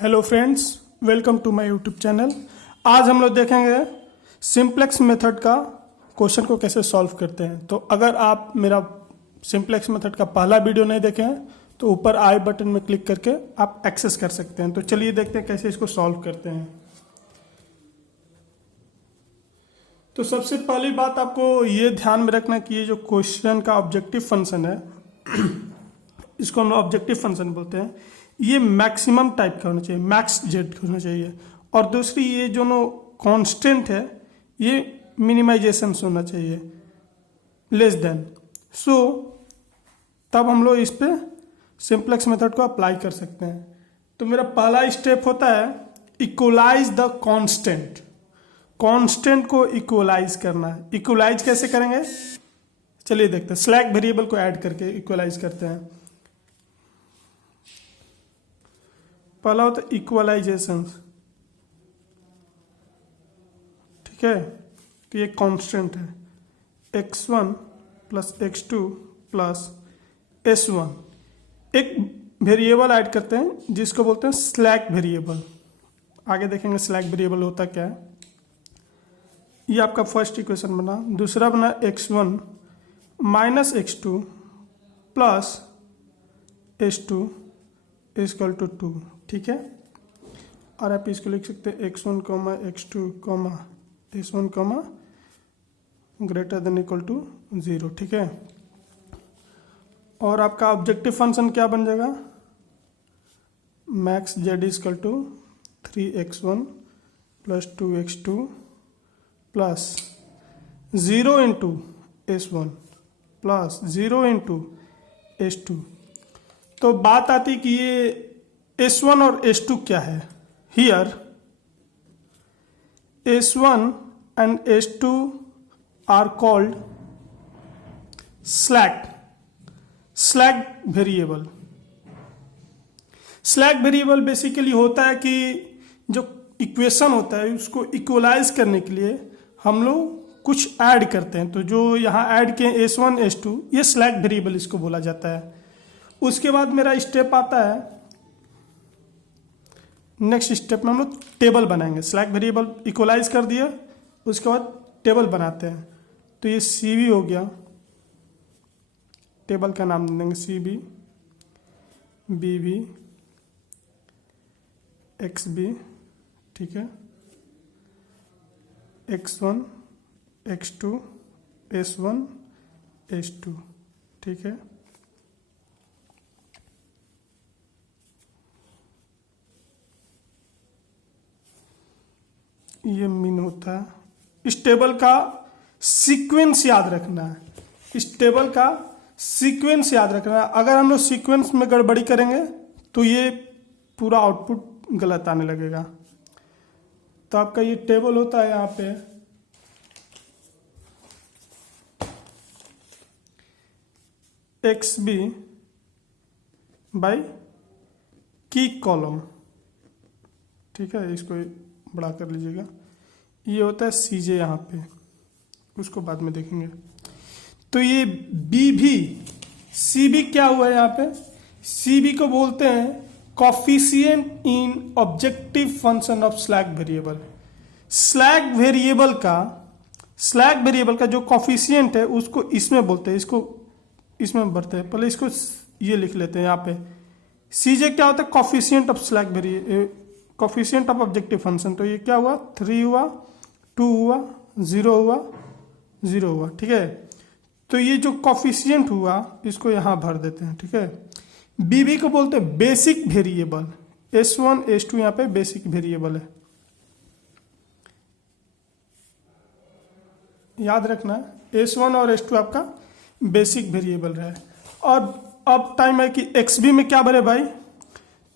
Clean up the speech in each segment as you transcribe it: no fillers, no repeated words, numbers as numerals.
Hello friends, welcome to my YouTube channel. आज हम लोग देखेंगे सिंप्लेक्स मेथड का क्वेश्चन को कैसे सॉल्व करते हैं। तो अगर आप मेरा सिंप्लेक्स मेथड का पहला वीडियो नहीं देखे हैं तो ऊपर आई बटन में क्लिक करके आप एक्सेस कर सकते हैं। तो चलिए देखते हैं कैसे इसको सॉल्व करते हैं। तो सबसे पहली बात आपको ये ध्यान में रखना कि ये जो क्वेश्चन का ऑब्जेक्टिव फंक्शन है इसको हम लोग ऑब्जेक्टिव फंक्शन बोलते हैं। ये मैक्सिमम टाइप का होना चाहिए, मैक्स जेड होना चाहिए। और दूसरी ये जो कांस्टेंट है ये मिनिमाइजेशन होना चाहिए, लेस देन। सो तब हम लोग इस पे सिंप्लेक्स मेथड को अप्लाई कर सकते हैं। तो मेरा पहला स्टेप होता है इक्वलाइज द कांस्टेंट। कांस्टेंट को इक्वलाइज करना है। इक्वलाइज कैसे करेंगे चलिए देखते हैं। स्लैक वेरिएबल को ऐड करके इक्वलाइज करते हैं। पहला होता है इक्वलाइजेशन, ठीक है। तो ये कांस्टेंट है x1 plus x2 plus s1। एक वेरिएबल ऐड करते हैं जिसको बोलते हैं स्लैक वेरिएबल। आगे देखेंगे स्लैक वेरिएबल होता क्या है। ये आपका फर्स्ट इक्वेशन बना। दूसरा बना x1 minus x2 plus s2 equal to 2, ठीक है। और आप इसको लिख सकते हैं x1 comma x2 comma s1 comma greater than equal to 0, ठीक है। और आपका ऑब्जेक्टिव फंक्शन क्या बन जाएगा, max Z equal to 3x1 plus 2x2 plus 0 into s1 plus 0 into s2। तो बात आती कि ये s1 और s2 क्या है। Here s1 and s2 are called slack variable. Slack variable basically होता है कि जो इक्वेशन होता है उसको इक्वलाइज करने के लिए हम लोग कुछ ऐड करते हैं। तो जो यहाँ ऐड किए s1 s2 ये स्लैक वेरिएबल इसको बोला जाता है। उसके बाद मेरा स्टेप आता है, नेक्स्ट स्टेप में हम लोग टेबल बनाएंगे। स्लैक वेरिएबल इक्वलाइज कर दिया, उसके बाद टेबल बनाते हैं। तो ये CV हो गया, टेबल का नाम देंगे CV, BB, XB, ठीक है, x1 x2 s1 s2, ठीक है। ये मीन होता है। इस टेबल का सीक्वेंस याद रखना है। इस टेबल का सीक्वेंस याद रखना है। अगर हम लोग सीक्वेंस में गड़बड़ी करेंगे तो ये पूरा आउटपुट गलत आने लगेगा। तो आपका ये टेबल होता है यहाँ पे XB बाई की कॉलम, ठीक है। इसको बड़ा कर लीजिएगा। ये होता है CJ यहाँ पे, उसको बाद में देखेंगे। तो ये BB CB क्या हुआ है यहाँ पे, CB को बोलते हैं coefficient in objective function of slack variable. Slack variable का जो कॉफिशिएंट है उसको इसमें बोलते हैं, इसको इसमें भरते हैं। पहले इसको ये लिख लेते हैं यहाँ पे। CJ क्या होता है, coefficient of slack variable, coefficient of objective function. तो ये क्या हुआ, 3 हुआ, 2 हुआ, 0 हुआ, 0 हुआ, ठीक है। तो ये जो कॉफिशिएंट हुआ इसको यहाँ भर देते हैं, ठीक है। BB को बोलते हैं बेसिक वेरिएबल। s1 s2 यहाँ पे बेसिक वेरिएबल है, याद रखना। s1 और s2 आपका बेसिक वेरिएबल रहे। और अब टाइम है कि XB में क्या भरे भाई।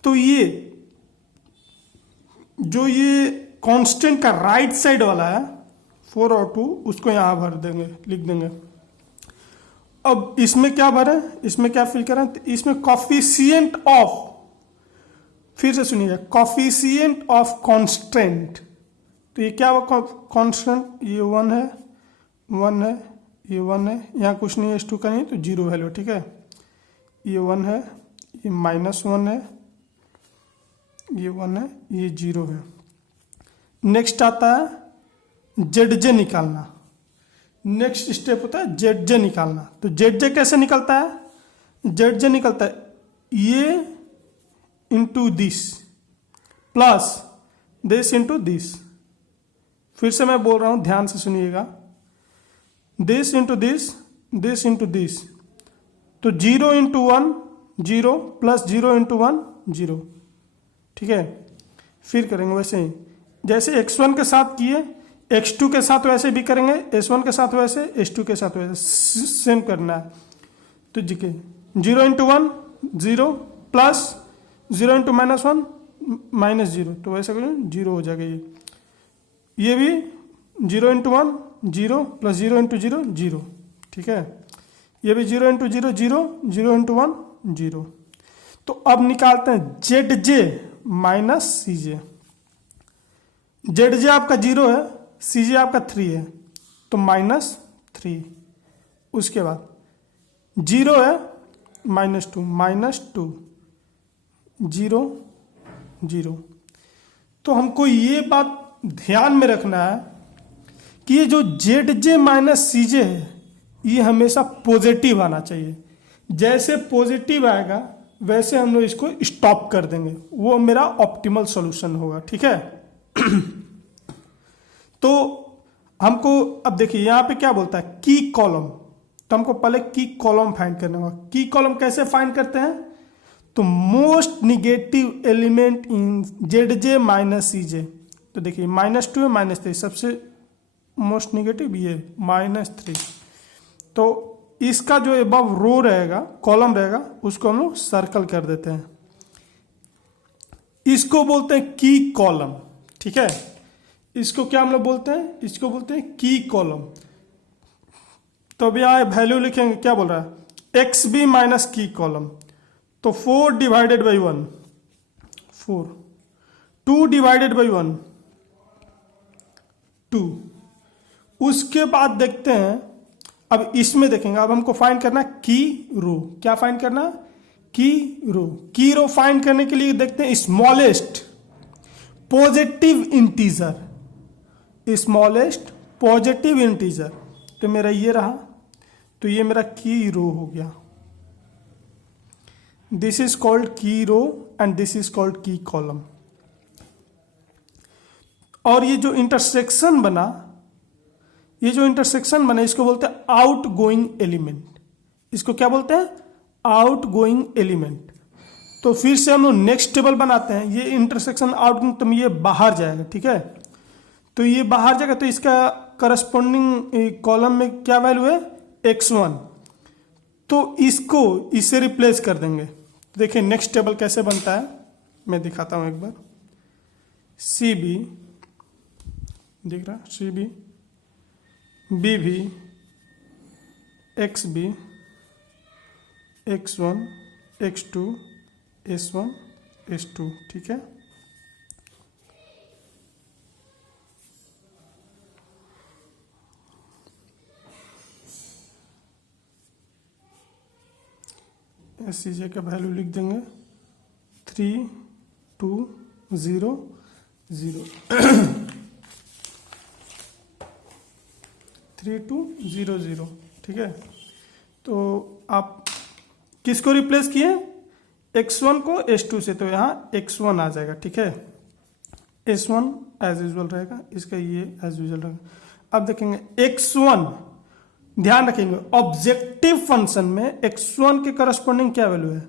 तो ये जो ये कांस्टेंट का राइट साइड वाला है 4 और 2 उसको यहां भर देंगे, लिख देंगे। अब इसमें क्या भरें, इसमें क्या फिल करें, तो इसमें कॉफिशिएंट ऑफ, फिर से सुनिए, कॉफिशिएंट ऑफ कांस्टेंट। तो ये क्या हुआ कांस्टेंट, ये 1 है, 1 है, ये 1 है, यहाँ कुछ नहीं है, s2 का नहीं तो 0 वैल्यू, ठीक है। ये 1 है, ये -1 है, ये 1 है, ये 0 है। नेक्स्ट आता है जेड निकालना। नेक्स्ट स्टेप होता है जेड निकालना। तो जेड कैसे निकलता है? जेड निकलता है ये into this plus this into this. फिर से मैं बोल रहा हूं, ध्यान से सुनिएगा। This into this, this into this. तो 0 इंटू 1 0 प्लस 0 इंटू 1 0। ठीक है, फिर करेंगे वैसे ही जैसे x1 के साथ किए, x2 के साथ वैसे भी करेंगे, s1 के साथ वैसे, s2 के साथ वैसे सेम करना है। तो जी के 0 इंटू 1 0 प्लस 0 इंटू -1 -0। तो वैसे करें 0 हो जाएगा ये भी 0 इंटू 1 0 प्लस 0 इंटू 0 0। ठीक है, ये भी 0 इंटू 0 0 0 इंटू 1 0। तो अब निकालते हैं जेड जे माइनस सी जे। जेड जे आपका 0 है, सी जे आपका 3 है, तो -3। उसके बाद 0 है -2 0 0। तो हमको ये बात ध्यान में रखना है कि ये जो जेड जे माइनस सी जे है ये हमेशा पॉजिटिव आना चाहिए। जैसे पॉजिटिव आएगा वैसे हम लोग इसको स्टॉप कर देंगे, वो मेरा ऑप्टिमल सॉल्यूशन होगा। ठीक है तो हमको अब देखिए यहाँ पे क्या बोलता है की कॉलम। तो हमको पहले की कॉलम फाइंड करना होगा। की कॉलम कैसे फाइंड करते हैं? तो most negative element in Z J minus C J. तो देखिए -2 है -3, सबसे मोस्ट निगेटिव ये -3। तो इसका जो अबव रो रहेगा, कॉलम रहेगा, उसको हम लोग सर्कल कर देते हैं। इसको बोलते हैं की कॉलम। ठीक है, इसको क्या हम लोग बोलते हैं? इसको बोलते हैं की कॉलम। तो अब यहाँ वैल्यू लिखेंगे, क्या बोल रहा है? एक्स बी माइनस की कॉलम। तो 4 डिवाइडेड बाई 1 4, 2 डिवाइडेड बाई 1 2। उसके बाद देखते हैं, अब इसमें देखेंगे, अब हमको फाइंड करना की रो। क्या फाइंड करना? की रो। की रो फाइंड करने के लिए देखते हैं smallest positive integer, smallest positive integer. तो मेरा ये रहा, तो ये मेरा की रो हो गया। This is called key row and this is called key column. और ये जो इंटरसेक्शन बना, ये जो इंटरसेक्शन बना, इसको बोलते हैं आउट गोइंग एलिमेंट। इसको क्या बोलते हैं? Out going element. तो फिर से हम लोग नेक्स्ट टेबल बनाते हैं। ये इंटरसेक्शन आउट, तो ये बाहर जाएगा। ठीक है, तो ये बाहर जाएगा, तो इसका करस्पॉन्डिंग कॉलम में क्या वैल्यू है? x1। तो इसको इससे रिप्लेस कर देंगे। देखिए नेक्स्ट टेबल कैसे बनता है, मैं दिखाता हूं एक बार। सी बी दिख रहा, सी बी, बी भी, X B, x1 x2 s1 s2। ठीक है, एस सी जे का वैल्यू लिख देंगे 3 2 0 0 3 2 0 0। ठीक है, तो आप किसको रिप्लेस किए? x1 को s2 से, तो यहाँ x1 आ जाएगा। ठीक है, s1 एज यूजुअल रहेगा, इसका ये एज यूजुअल रहेगा। अब देखेंगे x1, ध्यान रखेंगे ऑब्जेक्टिव फंक्शन में x1 के करस्पॉन्डिंग क्या वैल्यू है?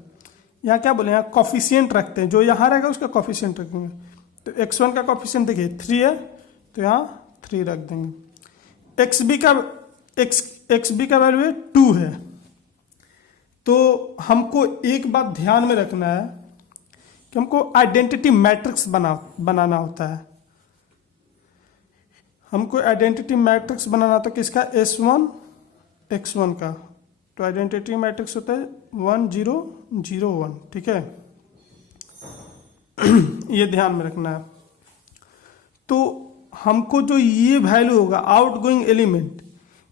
यहाँ क्या बोले, यहाँ कॉफिशिएंट रखते हैं, जो यहाँ रहेगा उसका कॉफिशिएंट रखेंगे। तो x1 का कॉफिशिएंट देखिए 3 है, तो यहाँ 3 रख देंगे। xb का वैल्यू है 2 है। तो हमको एक बात ध्यान में रखना है कि हमको आइडेंटिटी मैट्रिक्स बनाना होता है। हमको आइडेंटिटी मैट्रिक्स बनाना होता है किसका? s1 x1 का। तो आइडेंटिटी मैट्रिक्स होता है 1 0 0 1। ठीक है, ये ध्यान में रखना है। तो हमको जो ये वैल्यू होगा आउटगोइंग एलिमेंट,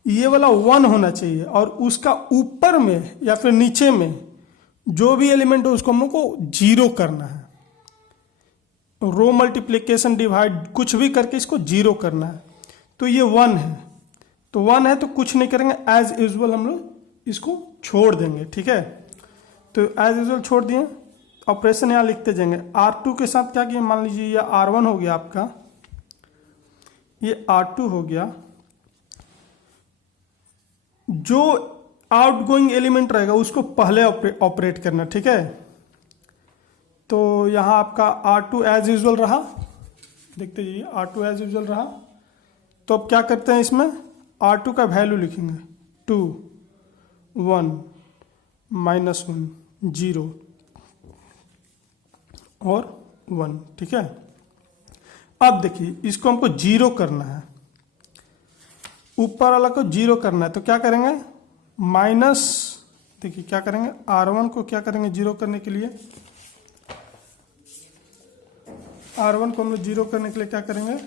ये वाला 1 होना चाहिए, और उसका ऊपर में या फिर नीचे में जो भी एलिमेंट हो उसको हम लोग को 0 करना है। रो मल्टीप्लिकेशन डिवाइड कुछ भी करके इसको जीरो करना है। तो ये 1 है, तो 1 है तो कुछ नहीं करेंगे, एज यूजुअल हम लोग इसको छोड़ देंगे। ठीक है, तो एज यूजुअल छोड़ दिए, ऑपरेशन यहाँ लिखते जाएंगे। R2 के साथ क्या किए, मान लीजिए ये R1 हो गया आपका, ये R2 हो गया। जो आउटगोइंग एलिमेंट रहेगा उसको पहले ऑपरेट करना। ठीक है, तो यहाँ आपका R2 एज यूजुअल रहा, देखते जाइए R2 एज यूजुअल रहा। तो अब क्या करते हैं, इसमें R2 का वैल्यू लिखेंगे 2 1 -1 0 और 1। ठीक है, अब देखिए इसको हमको जीरो करना है, ऊपर वाला को जीरो करना है। तो क्या करेंगे, माइनस, देखिए क्या करेंगे, R1 को क्या करेंगे जीरो करने के लिए, R1 को हम लोग जीरो करने के लिए क्या करेंगे,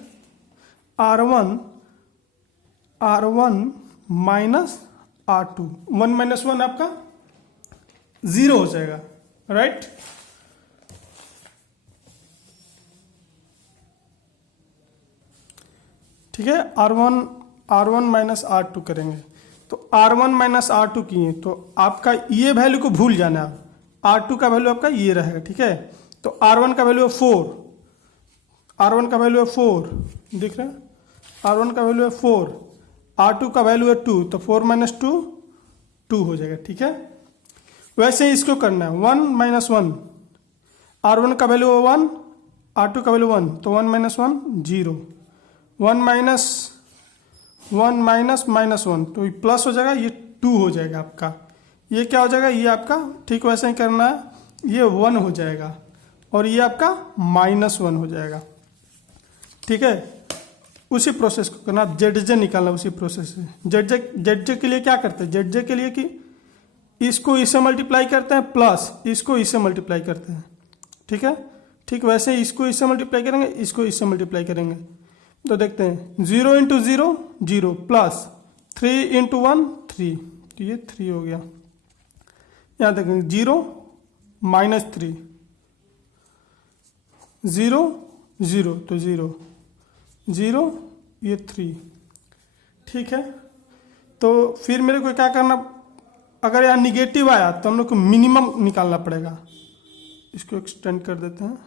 R1 माइनस R2, 1 - 1 आपका 0 हो जाएगा, राइट। ठीक है, R1 माइनस R2 करेंगे, तो R1 माइनस R2 किए तो आपका ये वैल्यू को भूल जाना है, R2 का वैल्यू आपका ये रहेगा। ठीक है, तो R1 का वैल्यू है 4, R1 का वैल्यू है 4, दिख रहा है, R1 का वैल्यू है 4, R2 का वैल्यू है 2, तो 4 - 2 2 हो जाएगा। ठीक है, वैसे ही इसको करना है, 1 - 1, R1 का वैल्यू है 1, R2 का वैल्यू 1, तो 1 - 1 0, 1 माइनस 1 तो ये प्लस हो जाएगा, ये 2 हो जाएगा आपका, ये क्या हो जाएगा, ये आपका ठीक वैसे ही करना है, ये 1 हो जाएगा और ये आपका -1 हो जाएगा। ठीक है, उसी प्रोसेस को करना, जेड निकालना उसी प्रोसेस से। जेड के लिए क्या करते हैं, जेड के लिए कि इसको इससे मल्टीप्लाई करते हैं प्लस इसको इससे मल्टीप्लाई करते हैं। ठीक है, ठीक वैसे ही इसको इससे मल्टीप्लाई करेंगे, इसको इससे मल्टीप्लाई करेंगे। तो देखते हैं 0 × 0 0 प्लस 3 × 1 3, तो ये 3 हो गया। यहाँ देखेंगे 0 -3 0 0 तो 0 0 ये 3। ठीक है, तो फिर मेरे को क्या करना, अगर यहाँ निगेटिव आया तो हम लोग को मिनिमम निकालना पड़ेगा। इसको एक्सटेंड कर देते हैं,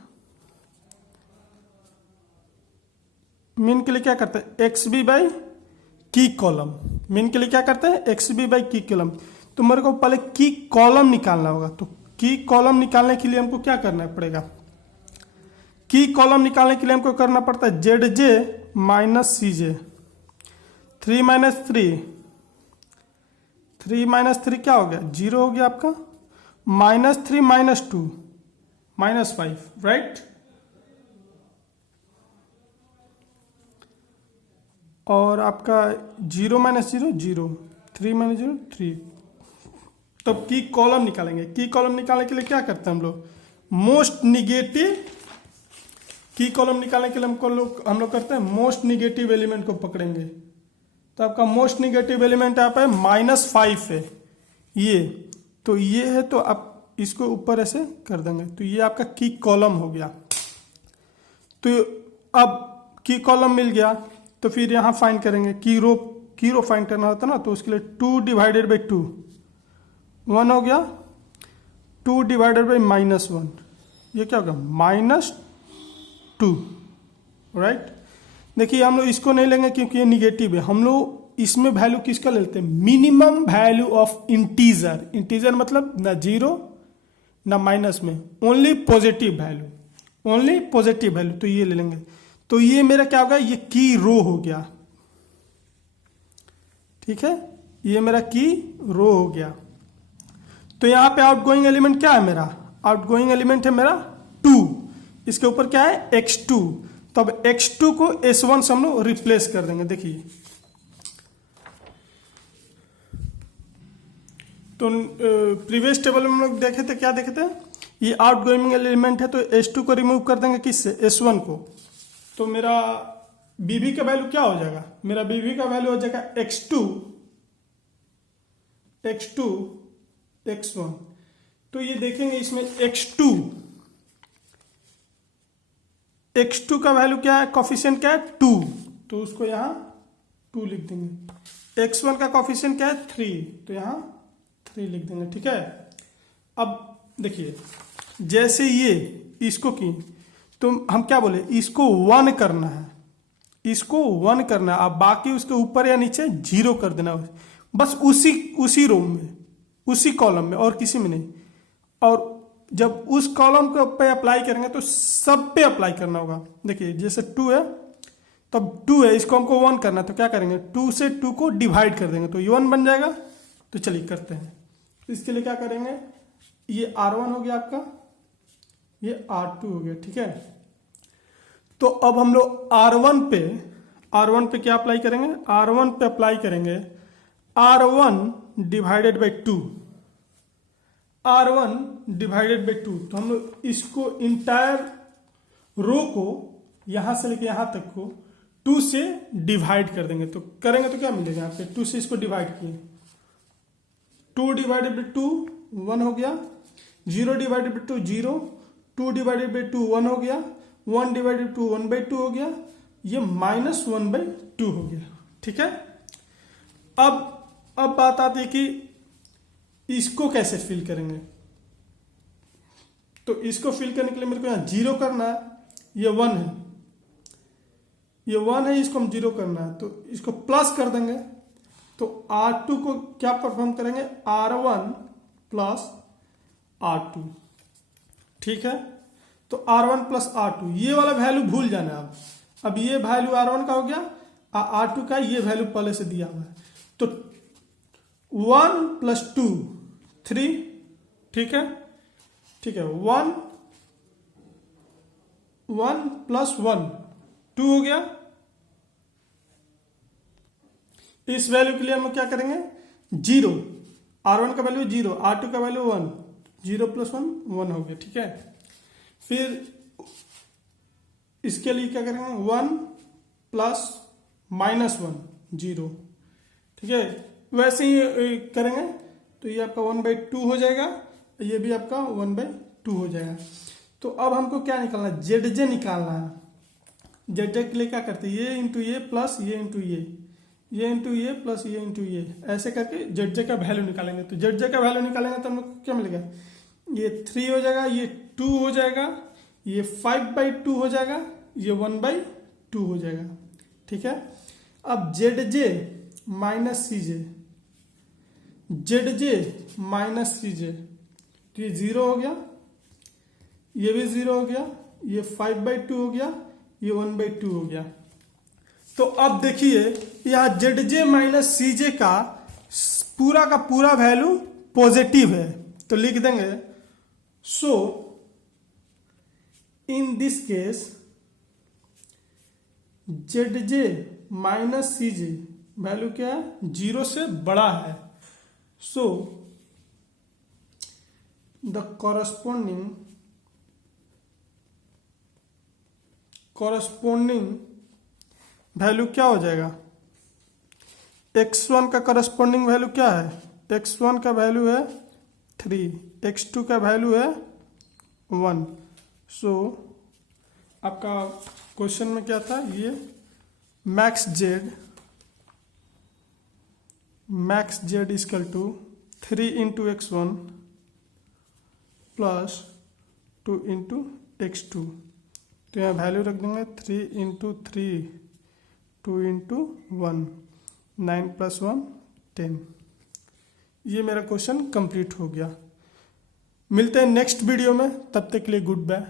मीन के लिए क्या करते हैं, XB/की कॉलम, मीन के लिए क्या करते हैं, XB/की कॉलम। तो मेरे को पहले की कॉलम निकालना होगा, तो की कॉलम निकालने के लिए हमको क्या करना पड़ेगा, की कॉलम निकालने के लिए हमको करना पड़ता है ZJ - CJ, 3 - 3 क्या हो गया, 0 हो गया आपका, -3 - 2 -5, राइट। और आपका 0 - 0 0, 3 - 0 3। तो की कॉलम निकालेंगे, की कॉलम निकालने के लिए क्या करते हैं हम लोग, मोस्ट निगेटिव, की कॉलम निकालने के लिए हम लोग करते हैं मोस्ट निगेटिव एलिमेंट को पकड़ेंगे। तो आपका मोस्ट निगेटिव एलिमेंट यहाँ पे -5 है, ये तो ये है, तो आप इसको ऊपर ऐसे कर देंगे, तो ये आपका की कॉलम हो गया। तो अब की कॉलम मिल गया, तो फिर यहाँ फाइंड करेंगे की रो फाइंड करना होता है ना, तो उसके लिए 2 / 2 1 हो गया, 2 / -1, ये क्या होगा -2, राइट। देखिए हम लोग इसको नहीं लेंगे क्योंकि ये निगेटिव है, हम लोग इसमें वैल्यू किसका लेते हैं, minimum value of integer. Integer मतलब ना 0 ना माइनस में, ओनली पॉजिटिव वैल्यू, तो ये ले लेंगे। तो ये मेरा क्या होगा, ये की रो हो गया। ठीक है, ये मेरा की रो हो गया। तो यहां पे आउटगोइंग एलिमेंट क्या है, मेरा आउटगोइंग एलिमेंट है मेरा 2, इसके ऊपर क्या है x2, तो अब x2 को S1 से हम लोग रिप्लेस कर देंगे। देखिए तो प्रीवियस टेबल में हम लोग देखे थे, क्या देखे थे, ये आउटगोइंग एलिमेंट है, तो S2 को रिमूव कर देंगे किससे, S1 को। तो मेरा BB का वैल्यू क्या हो जाएगा, मेरा BB का वैल्यू हो जाएगा x2 x1। तो ये देखेंगे इसमें x2 x2 का वैल्यू क्या है, कॉफिशिएंट क्या है 2, तो उसको यहाँ 2 लिख देंगे। x1 का कॉफिशिएंट क्या है 3, तो यहाँ 3 लिख देंगे। ठीक है, अब देखिए जैसे ये इसको की तो हम क्या बोले, इसको 1 करना है, इसको 1 करना है, अब बाकी उसके ऊपर या नीचे 0 कर देना बस, उसी रो में, उसी कॉलम में, और किसी में नहीं। और जब उस कॉलम के पे अप्लाई करेंगे तो सब पे अप्लाई करना होगा। देखिए जैसे 2 है, तब 2 है, इसको हमको 1 करना है, तो क्या करेंगे 2 से 2 को डिवाइड कर देंगे तो ये 1 बन जाएगा। तो चलिए करते हैं, इसके लिए क्या करेंगे, ये R1 हो गया आपका, ये R2 हो गया। ठीक है, तो अब हम लोग R1 पे क्या अप्लाई करेंगे, R1 पे अप्लाई करेंगे R1 divided by 2, R1 divided by 2। तो हम लोग इसको इंटायर रो को यहां से लेके यहां तक को 2 से डिवाइड कर देंगे, तो करेंगे तो क्या मिलेगा यहाँ पे, 2 से इसको डिवाइड किए, 2 डिवाइडेड बाई 2 1 हो गया, 0 डिवाइडेड बाई 2 0, 2 डिवाइडेड बाई 2 1 हो गया, 1 डिवाइडेड बाई 2 1/2 हो गया, ये -1/2 हो गया। ठीक है, अब बात आती है कि इसको कैसे फिल करेंगे। तो इसको फिल करने के लिए मेरे को यहाँ 0 करना है, ये 1 है, ये 1 है, इसको हम 0 करना है, तो इसको प्लस कर देंगे। तो R2 को क्या परफॉर्म करेंगे, R1 प्लस R2। ठीक है, तो R1 प्लस R2, ये वाला वैल्यू भूल जाना है। अब ये वैल्यू R1 का हो गया, R2 का ये वैल्यू पहले से दिया हुआ है, तो 1 + 2 3। ठीक है, 1 + 1 2 हो गया। इस वैल्यू के लिए हम क्या करेंगे, 0, R1 का वैल्यू 0, R2 का वैल्यू 1, 0 + 1 1 हो गया। ठीक है, फिर इसके लिए क्या करेंगे, 1 + -1 0। ठीक है, वैसे ही करेंगे तो ये आपका 1/2 हो जाएगा, ये भी आपका 1/2 हो जाएगा। तो अब हमको क्या निकालना है, ZJ निकालना है। ZJ के लिए क्या करते हैं, ये इंटू ये प्लस ये इंटू ये इंटू ये प्लस ये इंटू ये, ऐसे करके ZJ का वैल्यू निकालेंगे। तो ZJ का वैल्यू निकालेंगे तो हमको क्या मिलेगा, ये 3 हो जाएगा, ये 2 हो जाएगा, ये 5/2 हो जाएगा, ये 1/2 हो जाएगा। ठीक है, अब ZJ माइनस CJ, तो ये 0 हो गया, ये भी 0 हो गया, ये 5/2 हो गया, ये 1/2 हो गया। तो अब देखिए यहाँ ZJ माइनस CJ का पूरा वैल्यू पॉजिटिव है, तो लिख देंगे so in this case ZJ minus CJ value क्या है, 0 से बड़ा है। सो द कॉरस्पॉन्डिंग वैल्यू क्या हो जाएगा, x1 का करस्पॉन्डिंग वैल्यू क्या है, x1 का वैल्यू है 3, x2 का वैल्यू है 1। सो आपका क्वेश्चन में क्या था, ये max z equal to 3 × x1 plus 2 × x2। तो यहाँ वैल्यू रख देंगे 3 × 3 2 × 1 9 + 1 10। ये मेरा क्वेश्चन कंप्लीट हो गया। मिलते हैं नेक्स्ट वीडियो में, तब तक के लिए गुड बाय।